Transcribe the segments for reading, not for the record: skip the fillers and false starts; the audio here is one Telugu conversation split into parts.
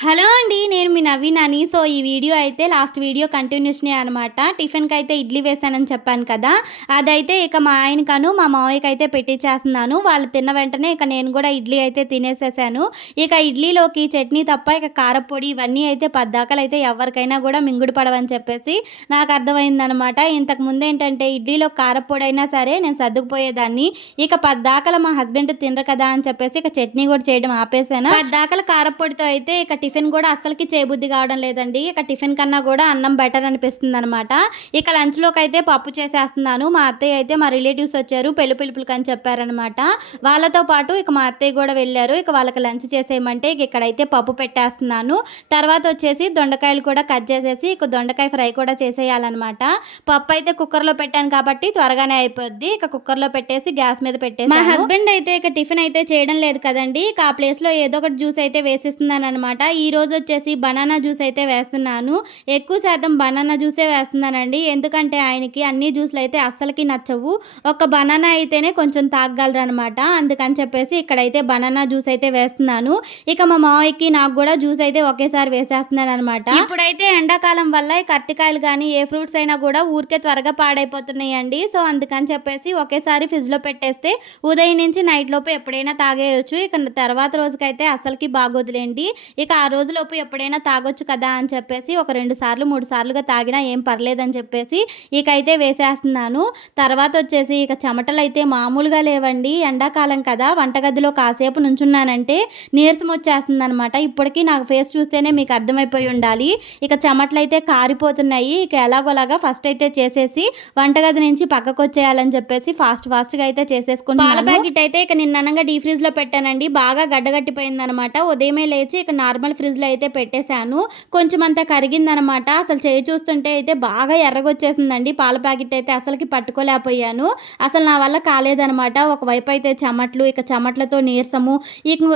హలో అండి. నేను మీ నవీనాని. సో, ఈ వీడియో అయితే లాస్ట్ వీడియో కంటిన్యూషనే అనమాట. టిఫిన్‌కైతే ఇడ్లీ వేశానని చెప్పాను కదా! అదైతే ఇక మా ఆయనకను, మా మావయ్యకైతే పెట్టిచ్చేస్తున్నాను. వాళ్ళు తిన్న వెంటనే ఇక నేను గూడా ఇడ్లీ అయితే తినేసేసాను. ఇక ఇడ్లీలోకి చట్నీ తప్ప ఇక కారప్పొడి ఇవన్నీ అయితే పద్దాకలైతే ఎవరికైనా గూడా మింగుడు పడవని చెప్పేసి నాకర్థమైందనమాట. ఇంతకుముందేంటంటే ఇడ్లీలో కారప్పొడైనా సరే నేను సర్దుకుపోయేదాన్ని. ఇక పద్దాకల మా హస్బెండ్ తినరు కదా అని చెప్పేసి ఇక చట్నీ గూడా చేయడం ఆపేసాను. పద్దాకల కారప్పొడితో అయితే ఇక టిఫిన్ గూడా అస్సలకి చేయబుద్ధి కావడం లేదండి. ఇక టిఫిన్ కన్నా గూడా అన్నం బెటర్ అనిపిస్తుందనమాట. ఇక లంచ్‌లోకైతే పప్పు చేసేస్తున్నాను. మా అత్తయ్య అయితే మా రిలేటివ్స్ వచ్చారు పెళ్లి పిలుపులకని చెప్పారనమాట. వాళ్ళతో పాటు ఇక మా అత్తయ్య గూడా వెళ్ళారు. ఇక వాళ్ళకి లంచ్ చేసేయమంటే ఇక ఇక్కడైతే పప్పు పెట్టేస్తున్నాను. తర్వాతొచ్చేసి దొండకాయలు కూడా కట్ చేసేసి ఇక దొండకాయ ఫ్రై కూడా చేసేయాలనమాట. పప్పయితే కుక్కర్‌లో పెట్టాను కాబట్టి త్వరగానే అయిపోద్ది. ఇక కుక్కర్‌లో పెట్టేసి గ్యాస్ మీద పెట్టేసాను. మా హస్బెండ్ అయితే ఇక టిఫిన్ అయితే చేయడం లేదు కదండీ! ఇక ఆ ప్లేస్‌లో ఏదో ఒకటి జ్యూస్ అయితే వేసిస్తున్నాననమాట. ఈరోజొచ్చేసి బనానా జ్యూస్ అయితే వేస్తున్నాను. ఎక్కువ శాతం బనానా జ్యూసే వేస్తున్నానండి. ఎందుకంటే ఆయనకి అన్ని జ్యూస్‌లయితే అస్సలకి నచ్చవు. ఒక బనానా అయితేనే కొంచెం తాగగలరనమాట. అందుకని చెప్పేసి ఇక్కడైతే బనానా జ్యూస్ అయితే వేస్తున్నాను. ఇక మా మావయ్యకి నాకు గూడా జ్యూస్ అయితే ఒకేసారి వేసేస్తున్నాననమాట. ఇప్పుడైతే ఎండాకాలం వల్ల ఈ అరటికాయలు గానీ, ఏ ఫ్రూట్స్ అయినా గూడా ఊరికే త్వరగా పాడైపోతున్నాయండి. సో, అందుకని చెప్పేసి ఒకేసారి ఫ్రిడ్జ్‌లో పెట్టేస్తే ఉదయం నుంచి నైట్ లోపు ఎప్పుడైనా తాగేయొచ్చు. ఇక తర్వాత రోజుకైతే అస్సలకి బాగోదులేండి. ఇక ఆ రోజులోపు ఎప్పుడైనా తాగొచ్చు కదా అని చెప్పేసి ఒక 2 సార్లు, 3 సార్లుగా తాగినా ఏం పర్లేదని చెప్పేసి ఇకైతే వేసేస్తున్నాను. తర్వాతొచ్చేసి ఇక చెమటలైతే మామూలుగా లేవండి. ఎండాకాలం కదా! వంటగదిలో కాసేపు నుంచున్నానంటే నీరసం వచ్చేస్తుందనమాట. ఇప్పటికి నాకు ఫేస్ చూస్తేనే మీకు అర్థమైపోయి ఉండాలి. ఇక చెమటలైతే కారిపోతున్నాయి. ఇక ఎలాగోలాగా ఫస్ట్ అయితే చేసేసి వంటగది నుంచి పక్కకొచ్చేయాలని చెప్పేసి ఫాస్ట్‌గా అయితే చేసేసుకుంటున్నాను. పాల ప్యాకెట్ అయితే ఇక నిన్ననంగా డీప్ ఫ్రిడ్జ్‌లో పెట్టానండి. బాగా గడ్డగట్టిపోయిందనమాట. ఉదయమే లేచి ఇక నార్మల్ ఫ్రిడ్జ్‌లో అయితే పెట్టేశాను. కొంచెం అంతా కరిగిందనమాట. అసలు చేయి చూస్తుంటే అయితే బాగా ఎర్రగొచ్చేసిందండి. పాల ప్యాకెట్ అయితే అసలకి పట్టుకోలేకపోయాను. అసలు నా వల్ల కాలేదనమాట. ఒకవైపు అయితే చెమటలు, ఇక చెమటలతో నీరసము,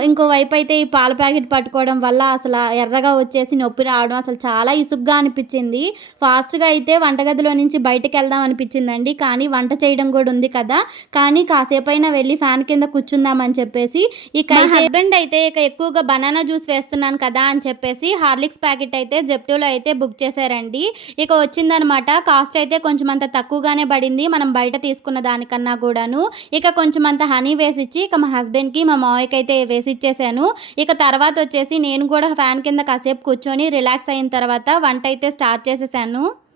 ఇంకో వైపు అయితే ఈ పాల ప్యాకెట్ పట్టుకోవడం వల్ల అసల ఎర్రగా వచ్చేసి నొప్పి రావడం అసలు చాలా ఇసుగ్గా అనిపిచ్చింది. ఫాస్ట్‌గా అయితే వంటగదిలో నుంచి బయటికెళ్దాం అనిపిచ్చిందండి. కానీ వంట చేయడం గూడా ఉంది కదా! కానీ కాసేపైనా వెళ్లి ఫ్యాన్ కింద కూర్చుందామని చెప్పేసి ఇక మా హస్బెండ్ అయితే ఇక ఎక్కువగా బనానా జ్యూస్ వేస్తున్నాను కదా అని చెప్పేసి హార్లిక్స్ ప్యాకెట్ అయితే జెప్టోలో అయితే బుక్ చేశారండి. ఇక వచ్చిందనమాట. కాస్ట్ అయితే కొంచెం అంత తక్కువగానే పడింది. మనం బయట తీసుకున్న దానికన్నా గూడాను. ఇక కొంచెం అంత హనీ వేసిచ్చి ఇక మా హస్బెండ్‌కి, మా మావయ్యకి అయితే వేసిచ్చేసాను. ఇక తర్వాతొచ్చేసి నేను గూడా ఫ్యాన్ కింద కాసేపు కూర్చొని రిలాక్స్ అయిన తర్వాత వంట అయితే స్టార్ట్ చేసేసాను.